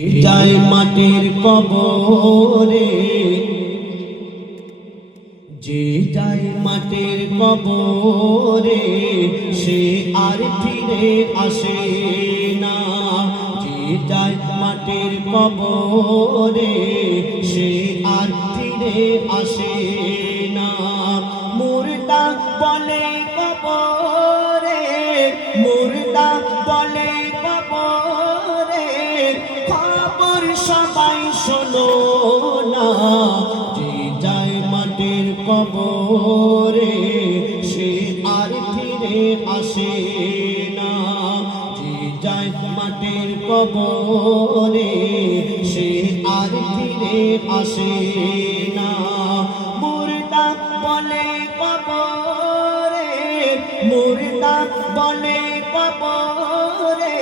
যায় মাটির কবরে, যে যায় মাটির কবরে সে আর ফিরে আসে না। যে যায় মাটির কবরে সে আর ফিরে আসে না। মুর্দা বলে কবরে, মুর্দা বলে কবরে, খবর সবাই শোনো না। যে যায় মাটির কবরে সে আর ফিরে আসে না। যে যায় মাটির কবরে সে আর ফিরে আসে না। মুর্দা বলে কবরে, মুর্দা বলে কবরে,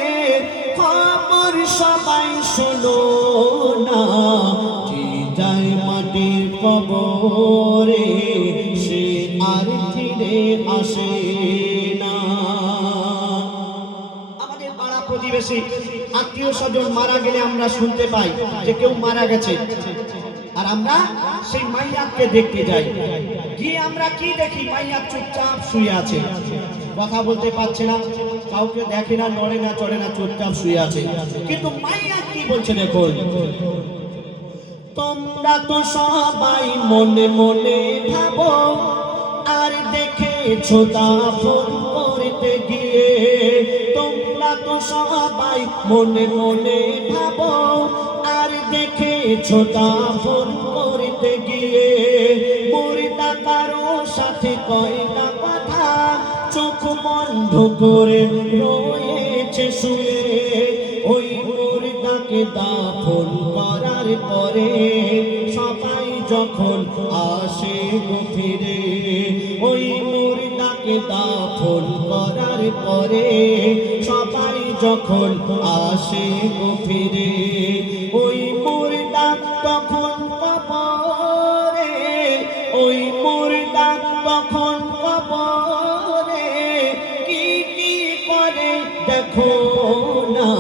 খবর সবাই শোনো না। যে যায় মাটির কবরে সে আর ফিরে আসে না। আমাদের পাড়া প্রতিবেশী আত্মীয় স্বজন মারা গেলে আমরা শুনতে পাই যে কেউ মারা গেছে, আর আমরা সেই মাইয়াতকে দেখতে যাই। গিয়ে আমরা কি দেখি? মাইয়াত চুপচাপ শুয়ে আছে, কথা বলতে পারছে না, কাউকে দেখে না, নড়ে না, চড়ে না, চুপচাপ শুয়ে আছে। কিন্তু মাইয়াত কি বলছে দেখুন, তোমরা তো সবাই মনে মনে ভাবো, আর দেখেছো দাফন করতে গিয়ে। তোমরা তো সবাই মনে মনে ভাবো, আর দেখেছো দাফন করতে গিয়ে। মুর্দা কারো সাথে কয় না কথা, চোখ বন্ধ করে রয়েছে শুয়ে। ওই মুর্দাকে দাফন করার পরে সবাই যখন আসে গো ফিরে, ওই মুর্দাকে দাফন করার পরে সবাই যখন আসে গো ফিরে, ওই মুর্দা তখন কবরে, ওই মুর্দা তখন কবরে কি কি করে দেখো না।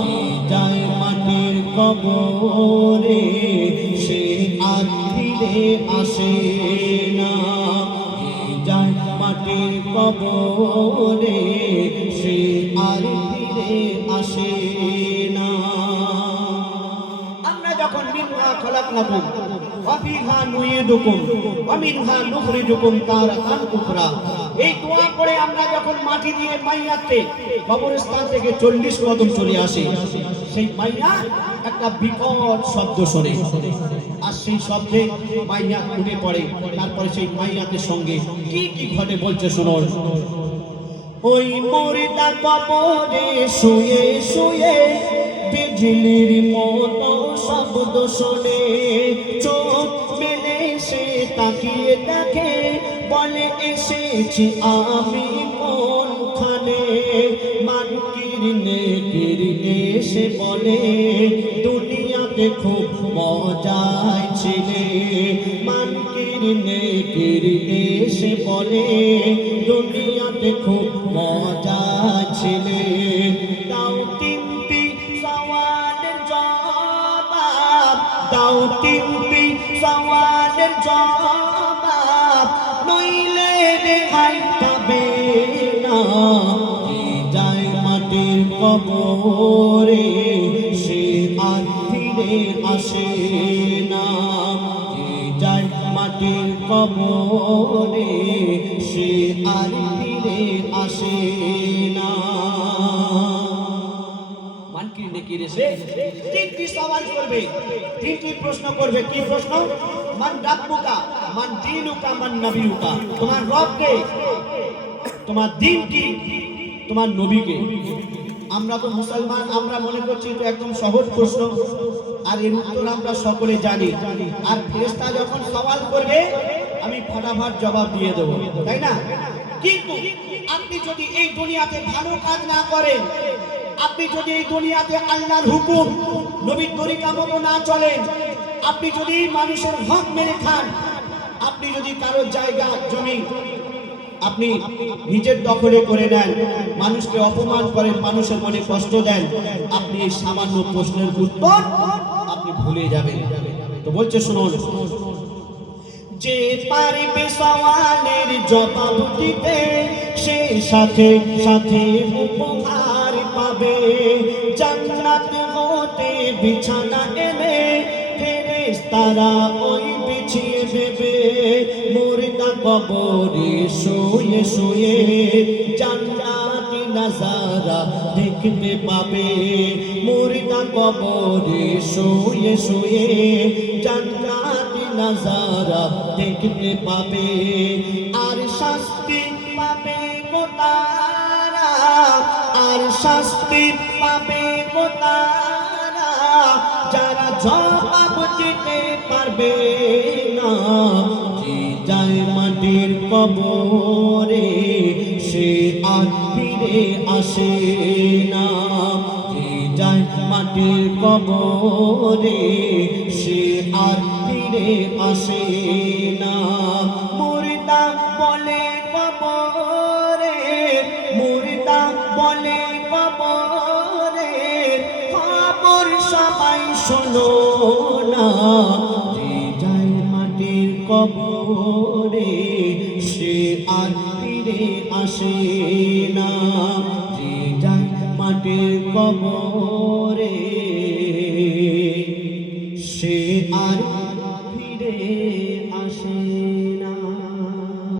যে যায় মাটির কবরে সে আর ফিরে আসে না। যে যায় মাটির কবরে সে আর ফিরে আসে না। আমরা যখন মিনহা খলাকনাকুম ওয়া ফিহা নুইদুকুম ওয়া মিনহা নুখরিজুকুম তারাতান উখরা, এই দোয়া পড়ে আমরা যখন মাটি দিয়ে মাইয়াতে কবরস্থান থেকে 40 কদম চলে আসি, সেই মাইয়া একটা বিকট শব্দ শোনে, আর সেই শব্দে মাইয়া উঠে পড়ে। তারপরে সেই মাইয়াতের সঙ্গে কি কি ঘটে বলছে শুনুন। ওই মুর্দা কবরে শুয়ে শুয়ে বিজলির মতো শব্দ শোনে। চোখ মেলে সে তাকিয়ে দেখে, বলে এসেছি আমি কোনখানে। মানকির নেকির এসে বলে দুনিয়াতে খুব মজায় ছিলে। মানকির নেকির এসে বলে দুনিয়াতে খুব মজায় ছিলে। দাও তিনটি সওয়ালের জবাব, দাও তিনটি সওয়ালের জবাব, নইলে রেহাই পাবে না। যে যায় মাটির কবরে সে আর ফিরে আসে না। যে যায় মাটির কবরে সে আর ফিরে আসে না। মানকির নেকির এসে তিনটি সওয়াল করবে, তিনটি প্রশ্ন করবে। কি প্রশ্ন? মান রাব্বুকা, মান দীনুকা, মান নবিয়ুকা। তোমার রব কে, তোমার দ্বীন কি, তোমার নবী কে। আমরা তো মুসলমান, আমরা মনে করছি তো একদম সহজ প্রশ্ন, আর এর উত্তর আমরা সকলে জানি। আর ফেরেশতা যখন সওয়াল করবে আমি ফটাফট জবাব দিয়ে দেবো, তাই না? কিন্তু আপনি যদি এই দুনিয়াতে ভালো কাজ না করেন, আপনি যদি এই দুনিয়াতে আল্লাহর হুকুম নবীর তরিকা মতো না চলেন, আপনি যদি মানুষের হক মেরে খান, আপনি যদি কারো জায়গা জমি আপনি নিজের দখলে করে নেন, মানুষকে অপমান করেন, মানুষের মনে কষ্ট দেন, আপনি এই সামান্য প্রশ্নের উত্তর আপনি ভুলে যাবেন। তো বলছে শুনুন, যে পারবে সওয়ালের জবাব দিতে সে সাথে সাথে উপহার পাবে। জান্নাত হতে বিছানা এনে ফেরেশতারা ওই বিছিয়ে দেবে। মুর্দা কবরে শুয়ে শুয়ে জান্নাতি নাজারা দেখতে পাবে। মুর্দা কবরে শুয়ে শুয়ে জান্নাতি নাজারা দেখতে পাবে। আর শাস্তি পাবে গো তারা, আর শাস্তি পাবে গো তারা, যারা জবাব দিতে পারবে না। যে যায় মাটির কবরে সে আর ফিরে আসে না। যে যায় মাটির কবরে সে আর ফিরে আসে না। মুর্দা বলে কবরে, মুর্দা বলে কবরে, খবর সবাই শোনো না। যে যায় মাটির কবরে সে আর ফিরে আসে না। যে যায় মাটির কবরে